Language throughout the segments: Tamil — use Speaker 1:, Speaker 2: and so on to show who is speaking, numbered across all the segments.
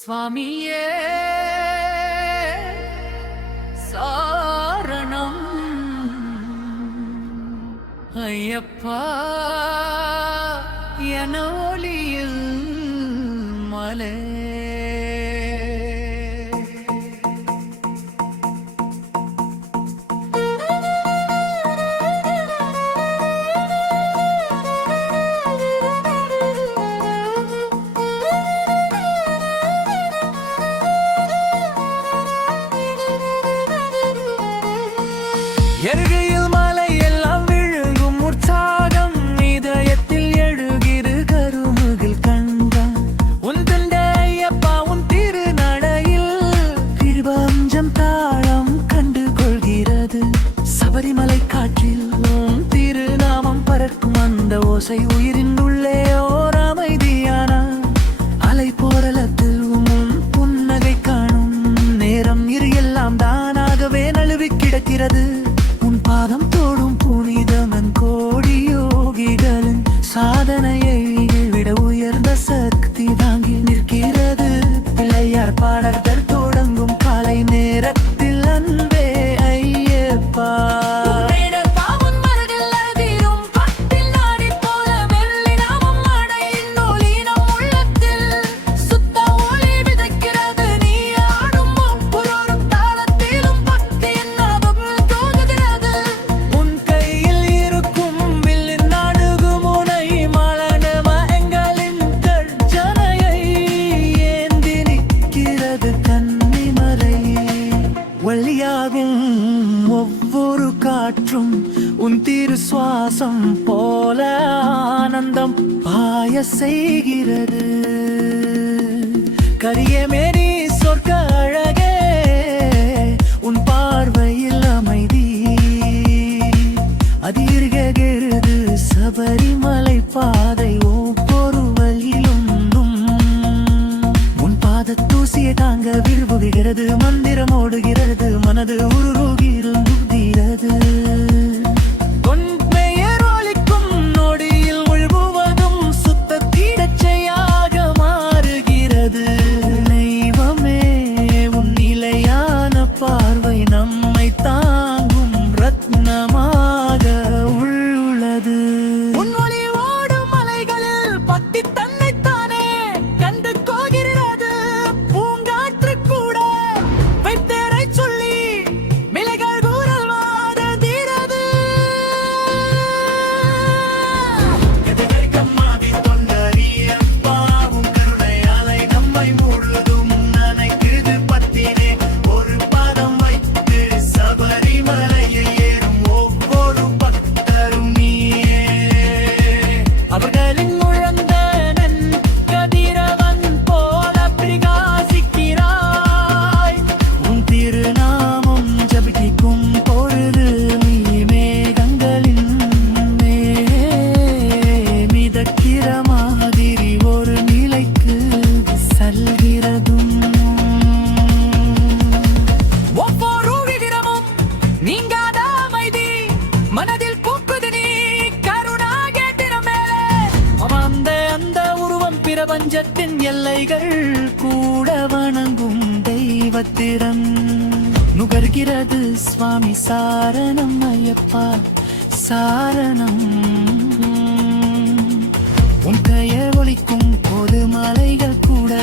Speaker 1: சுவாமியே சாரணம். Ayyappa. say you didn't sevgilidir நுகர்கிறது சுவாமி சாரணம் ஐயப்பா சாரணம். உன் பெயர் ஒழிக்கும் போது மலைகள் கூட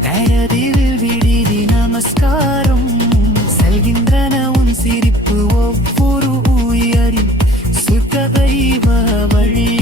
Speaker 1: தயதில் விடுதி நமஸ்காரம். செல்கின்றன உன் சிரிப்பு ஒவ்வொரு உயரின் சுத்த தெய்வ வழி.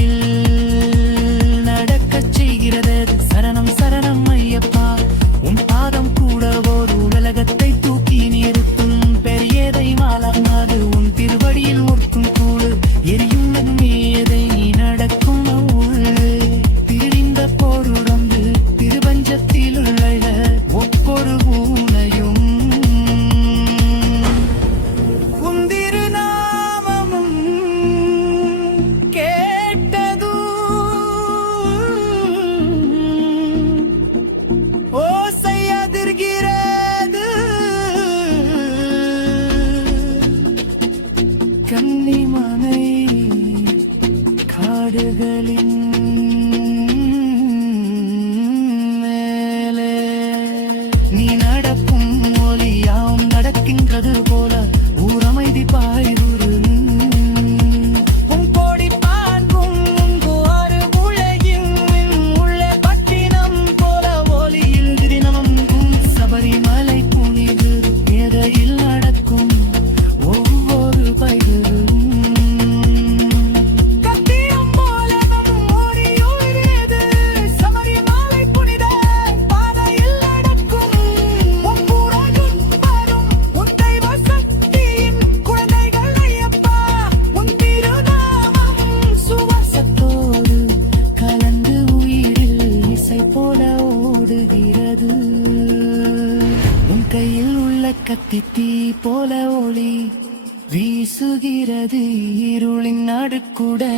Speaker 1: locura.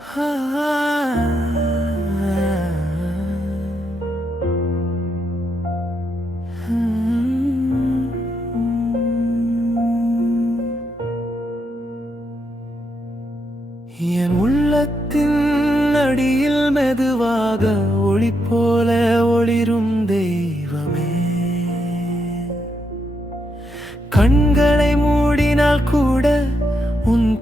Speaker 1: என் உள்ளத்தின் அடியில் மெதுவாக ஒளி போல ஒளிரும் தெய்வமே. கண்களை மூடினால் கூட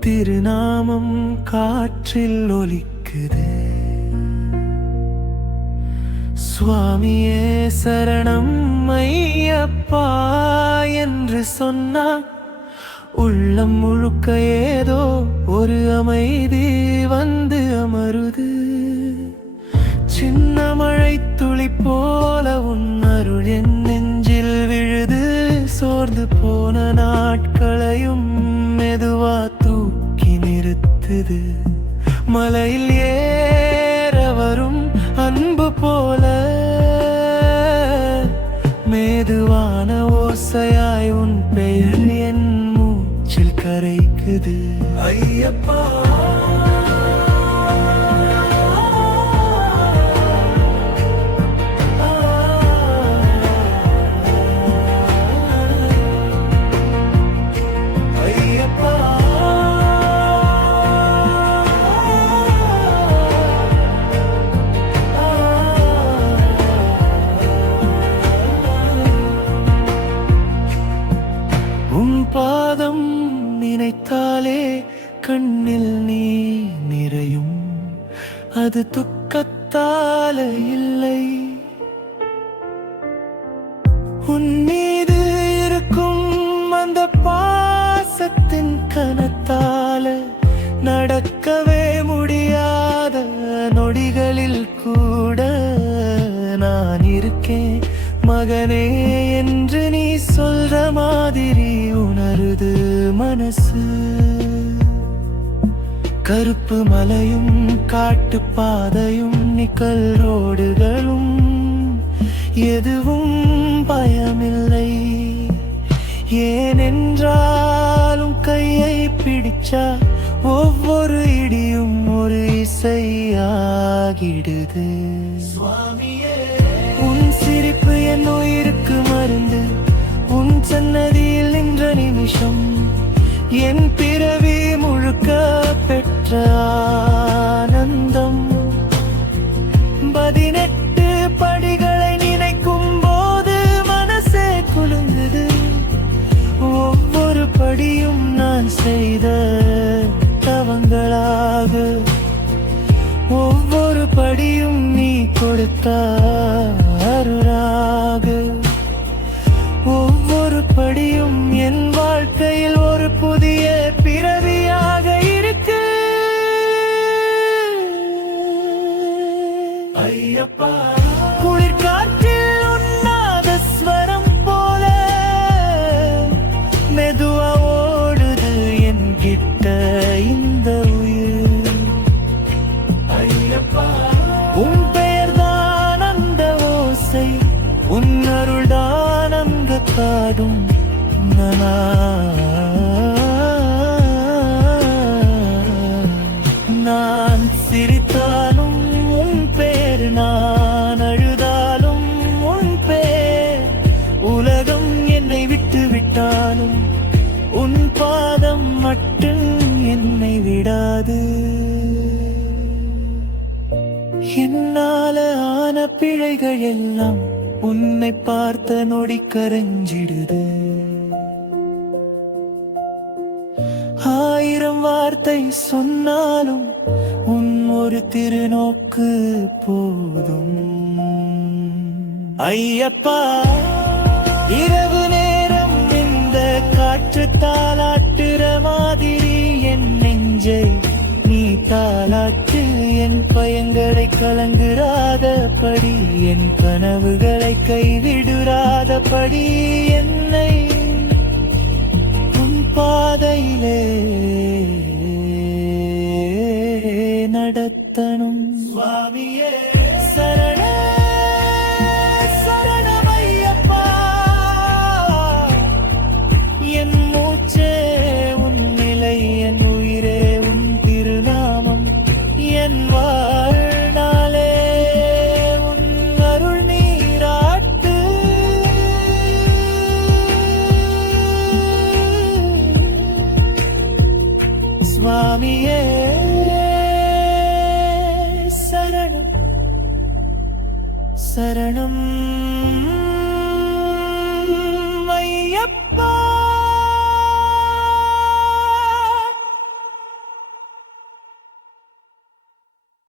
Speaker 1: திருநாமம் காற்றில் ஒலிக்குது. சுவாமியே சரணம் ஐயப்பா என்று சொன்னா உள்ளம் முழுக்க ஏதோ ஒரு அமைதி வந்து அமருது. சின்ன மழை துளி போல உன் அருள் என் நெஞ்சில் விழுது. சோர்ந்து போன நாட்களையும் சேர்த்தது மலையில் ஏற வரும் அன்பு போல. மெதுவான ஓசையாய் உன் பெயர் என் மூச்சில் கரைக்குது. ஐயப்பா. கண்ணில் நீ நிறையும். அது துக்கத்தால இல்லை. உன் மீது இருக்கும் அந்த பாசத்தின் கனத்தால நடக்கவே முடியாத நொடிகளில் கூட நான் இருக்கேன். மகனே என்று நீ சொல்ற மாதிரி உணருது மனசு. கருப்பு மலையும் காட்டு பாதையும் நிக்கல் ரோடுகளும். எதுவும் பயமில்லை. ஏனென்றாலும் கையை பிடிச்சா ஒவ்வொரு இடியும் ஒரு இசையாகிடுது. உன் சிரிப்பு என் உயிருக்கு மருந்து. உன் சன்னதியில் நின்ற நிமிஷம் என் பிறவி முழுக்க பெற்ற ஆனந்தம். பதினெட்டு படிகளை நினைக்கும் போது மனசே குலுங்குது. ஒவ்வொரு படியும் நான் செய்த தவங்களாக. ஒவ்வொரு படியும் நீ கொடுத்த விடாது என்னால ஆன பிழைகள் எல்லாம் உன்னை பார்த்த நொடி கரைஞ்சிடுது. ஆயிரம் வார்த்தை சொன்னாலும் உன் ஒரு திருநோக்கு போதும். ஐயப்பா இரவு நேரம் இந்த காற்று தாளா கலங்குறாதபடி என் கனவுகளை கைவிடுறாதபடி என்னை உன் பாதையிலே சரணம்.